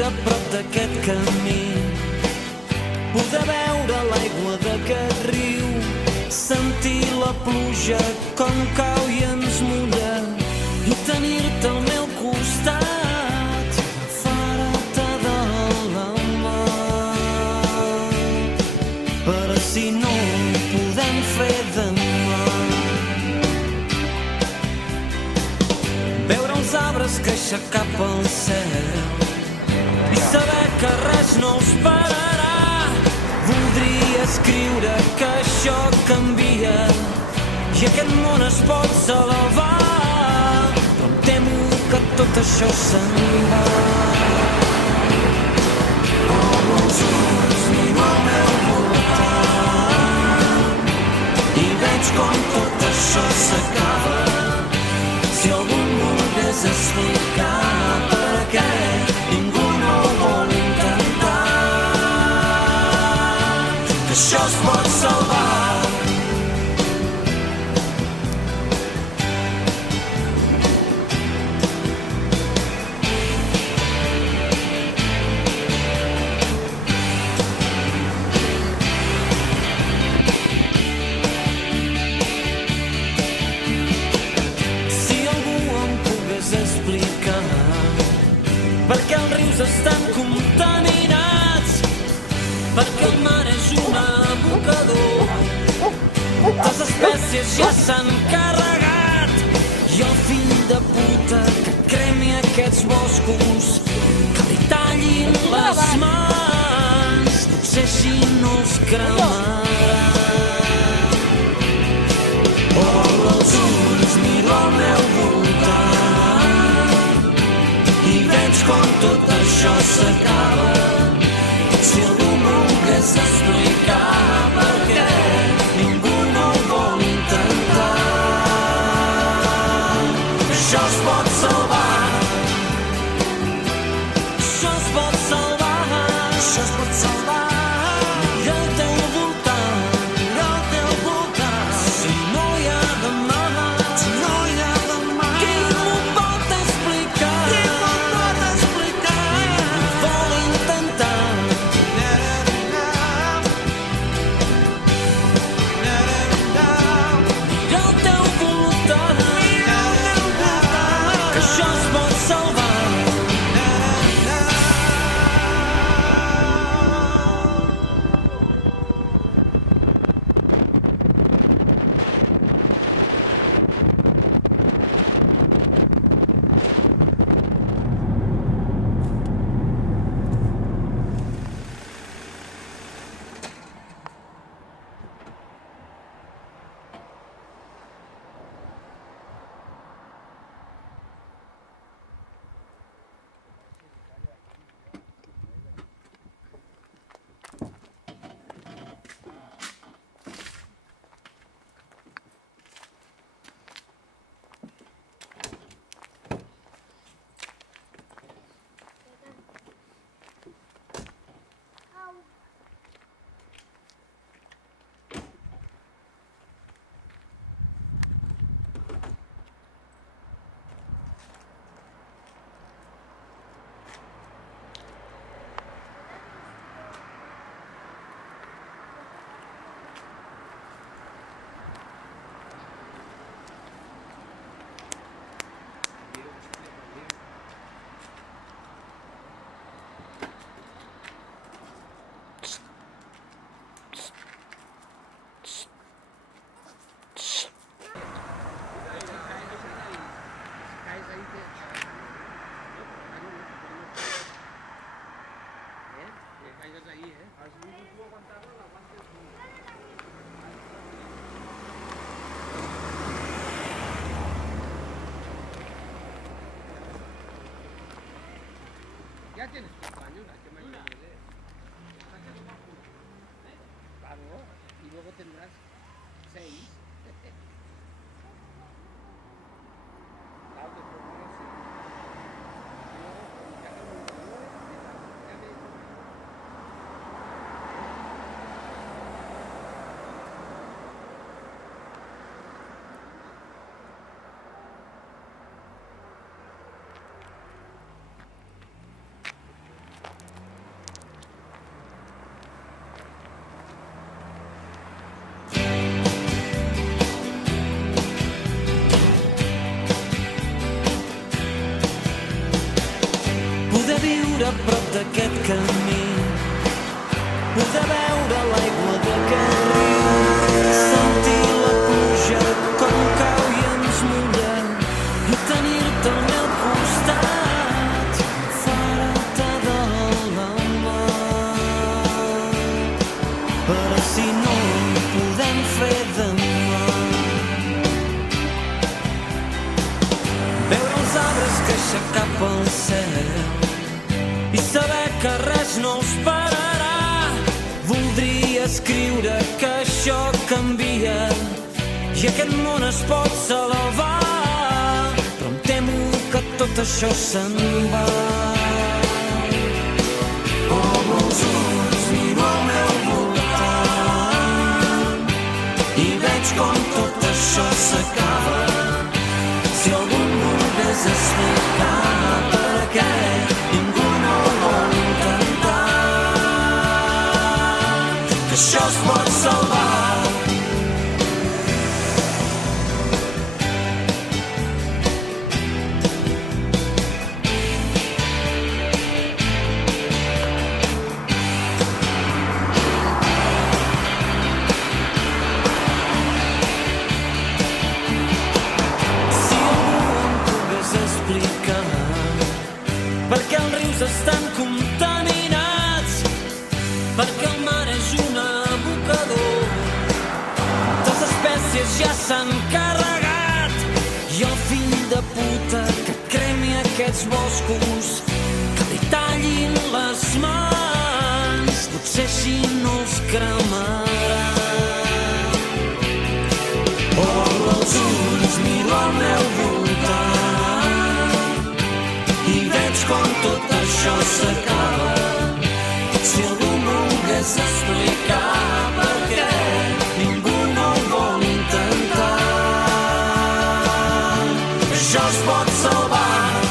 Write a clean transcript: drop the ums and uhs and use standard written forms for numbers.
viure a prop d'aquest camí, poder veure l'aigua d'aquest riu, sentir la pluja com cau i ens mulla, i tenir-te al meu costat, agafar-te de la mà. Però si no ho podem fer demà, veure els arbres créixer cap al cel i saber que res no us pararà. Voldria escriure que això canvia i aquest món es pot salvar, però em temo que tot això se'n va. Obro els ulls, miro al meu voltant i veig com tot això s'acaba. Si algú em volgués explicar per què ningú no ho vol intentar, que això es pot salvar. Perquè els rius estan contaminats, perquè el mar és un abocador, les espècies ja s'han carregat, i el fill de puta que cremi aquests boscos, que li tallin les mans, potser així no els cremarà. Obro els ulls, miro al meu voltant i veig com tot això s'acaba. Si algú m'ho volgués explicar per què ningú no ho vol intentar, això es pot salvar. Això es pot salvar. Això es pot salvar. Mira al teu voltant, mira al teu voltant. Si no hi ha demà, si no hi ha demà, qui m'ho pot explicar? Ya tienes 5 años, ¿a qué más quieres? Claro, y luego tendrás 6. Claro, que por menos 6. Y luego, cuando te hagas muy mayor, ya ves. viure a prop d'aquest camí, poder veure l'aigua d'aquest riu, sentir la pluja com cau i ens mulla, i tenir-te al meu costat, fora-te de la mà. Però si no ho podem fer demà, veure els arbres créixer cap al cel i saber que res no us pararà. Voldria escriure que això canvia i aquest món es pot salvar, però em temo que tot això se'n va. Obro els ulls, miro al meu voltant i veig com tot això s'acaba. Si algú em volgués explicar per què ningú no ho vol intentar, que això es pot salvar. Perquè els rius estan contaminats, perquè el mar és un abocador, les espècies ja s'han carregat, i el fill de puta que cremi aquests boscos, que li tallin les mans, potser així no els cremarà. Obro els ulls, miro al meu voltant i veig com tot això s'acaba. Si algú volgués explicar per què ningú no ho vol intentar, això es pot salvar.